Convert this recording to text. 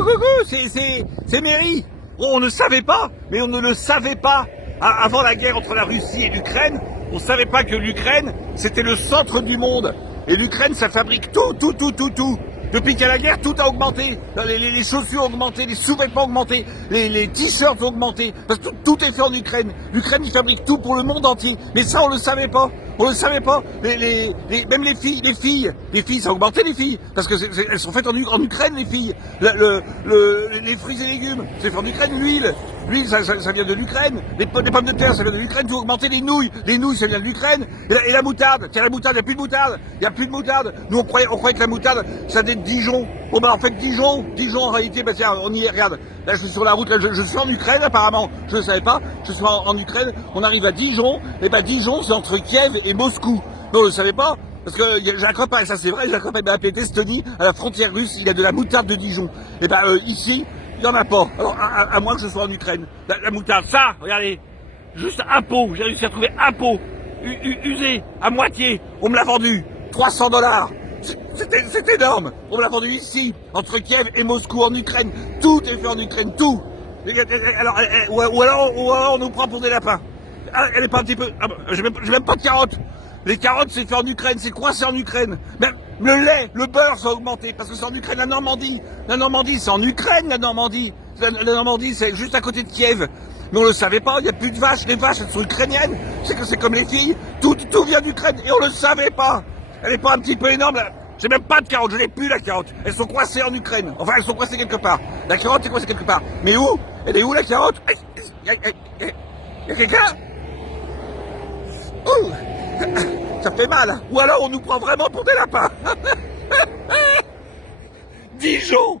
coucou, c'est Mary. On ne savait pas, mais on ne le savait pas. Avant la guerre entre la Russie et l'Ukraine, on ne savait pas que l'Ukraine, c'était le centre du monde. Et l'Ukraine, ça fabrique tout. Depuis qu'il y a la guerre, tout a augmenté. Les chaussures ont augmenté, les sous-vêtements ont augmenté, les t-shirts ont augmenté. Parce que tout est fait en Ukraine. L'Ukraine, il fabrique tout pour le monde entier. Mais ça, on le savait pas. On le savait pas. Même les filles, ça a augmenté les filles. Parce que elles sont faites en Ukraine, les filles. Les fruits et légumes, c'est fait en Ukraine. L'huile, ça vient de l'Ukraine. Les pommes de terre, ça vient de l'Ukraine. Tout a augmenté. Les nouilles, ça vient de l'Ukraine. Et la moutarde, tiens, la moutarde, il n'y a plus de moutarde. Il n'y a plus de moutarde. Nous, on croyait que la moutarde, ça venait de Dijon. Bon, bah, en fait, Dijon, en réalité, bah, tiens, on y est, regarde. Là, je suis sur la route, là, je suis en Ukraine, apparemment. Je ne savais pas. Je suis en Ukraine. On arrive à Dijon. Et bah, Dijon, c'est entre Kiev et Moscou. Non, je ne savais pas. Parce que j'ai un copain, et ça c'est vrai, j'ai un copain qui m'a appelé d'Estonie, à la frontière russe, il y a de la moutarde de Dijon. Et ben ici, il n'y en a pas. Alors, à moins que je sois en Ukraine. La moutarde, ça, regardez, juste un pot, j'ai réussi à trouver un pot, usé, à moitié, on me l'a vendu, $300. C'est énorme. On me l'a vendu ici, entre Kiev et Moscou, en Ukraine. Tout est fait en Ukraine, tout. Alors, ou alors on nous prend pour des lapins. Elle est pas un petit peu... Ah, j'ai même pas de carottes. Les carottes, c'est fait en Ukraine, c'est coincé en Ukraine. Même le lait, le beurre, ça a augmenté, parce que c'est en Ukraine, la Normandie. La Normandie, c'est en Ukraine, la Normandie. La Normandie, c'est juste à côté de Kiev. Mais on le savait pas, il n'y a plus de vaches. Les vaches, elles sont ukrainiennes. C'est comme les filles. Tout vient d'Ukraine, et on le savait pas. Elle est pas un petit peu énorme, là. J'ai même pas de carottes, je n'ai plus la carotte. Elles sont coincées en Ukraine. Enfin, elles sont coincées quelque part. La carotte est coincée quelque part. Mais où? Elle est où, la carotte? Y a quelqu'un? Ouh. Ça fait mal. Ou alors on nous prend vraiment pour des lapins. Dijon,